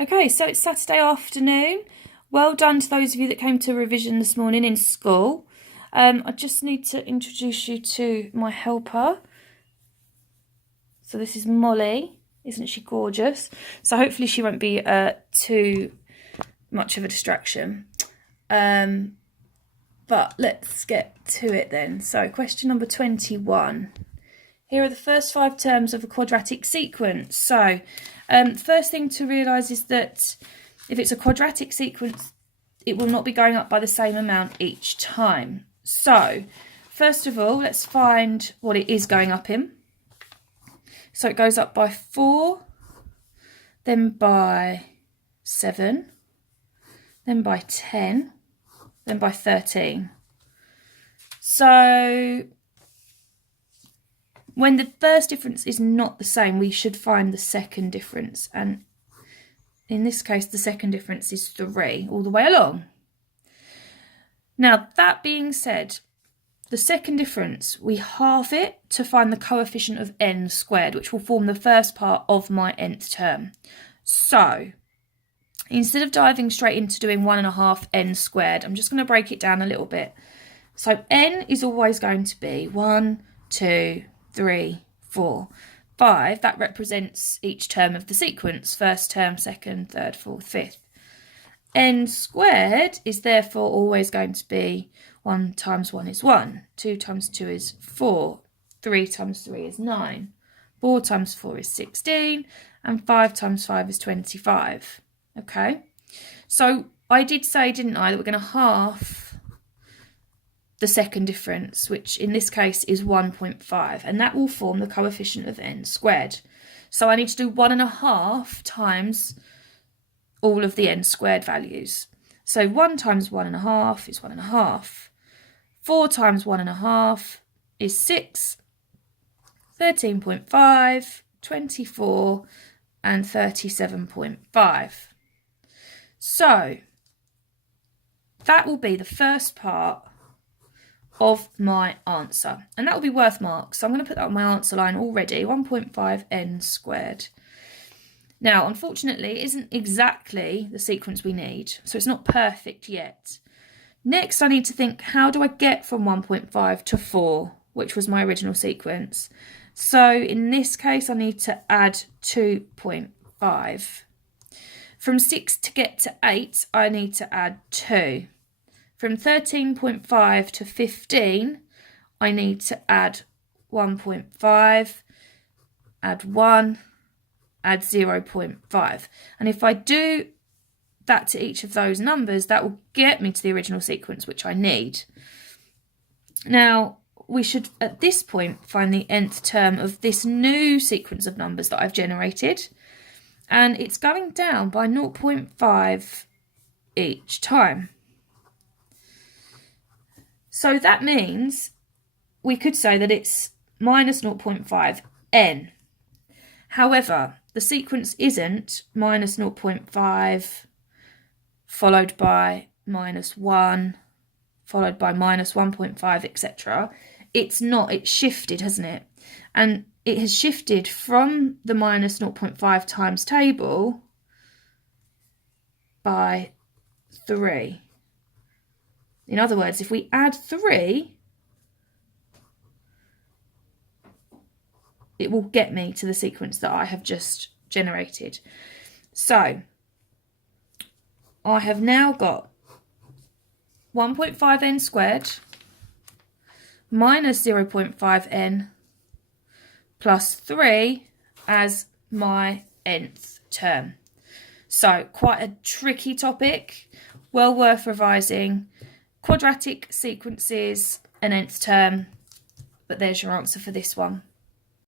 Okay, so it's Saturday afternoon. Well done to those of you that came to revision this morning in school. I just need to introduce you to my helper. So this is Molly. Isn't she gorgeous? So hopefully she won't be too much of a distraction. But let's get to it then. So question number 21. Here are the first 5 terms of a quadratic sequence. So first thing to realise is that if it's a quadratic sequence, it will not be going up by the same amount each time. So first of all, let's find what it is going up in. So it goes up by 4, then by 7, then by 10, then by 13. So when the first difference is not the same, we should find the second difference. And in this case, the second difference is 3 all the way along. Now, that being said, the second difference, we halve it to find the coefficient of n squared, which will form the first part of my nth term. So instead of diving straight into doing 1.5 n squared, I'm just going to break it down a little bit. So n is always going to be 1, 2, 3, 4, 5. That represents each term of the sequence, first term, second, third, fourth, fifth. N squared is therefore always going to be 1 times 1 is 1, 2 times 2 is 4, 3 times 3 is 9, 4 times 4 is 16, and 5 times 5 is 25. Okay, so I did say, didn't I, that we're going to halve the second difference, which in this case is 1.5, and that will form the coefficient of n squared. So I need to do 1.5 times all of the n squared values. So 1 times 1.5 is 1.5. 4 times 1.5 is 6. 13.5, 24, and 37.5. So that will be the first part of my answer, and that will be worth marks. So I'm going to put that on my answer line already, 1.5 n squared. Now, unfortunately, it isn't exactly the sequence we need, so it's not perfect yet. Next, I need to think, how do I get from 1.5 to 4, which was my original sequence? So in this case, I need to add 2.5. From 6 to get to 8, I need to add 2. From 13.5 to 15, I need to add 1.5, add 1, add 0.5. And if I do that to each of those numbers, that will get me to the original sequence, which I need. Now, we should, at this point, find the nth term of this new sequence of numbers that I've generated. And it's going down by 0.5 each time. So that means we could say that it's minus 0.5 n. However, the sequence isn't minus 0.5 followed by minus 1, followed by minus 1.5, etc. It's not, it's shifted, hasn't it? And it has shifted from the minus 0.5 times table by 3. In other words, if we add 3, it will get me to the sequence that I have just generated. So I have now got 1.5 n squared minus 0.5 n plus 3 as my nth term. So quite a tricky topic, well worth revising. Quadratic sequences, an nth term, but there's your answer for this one.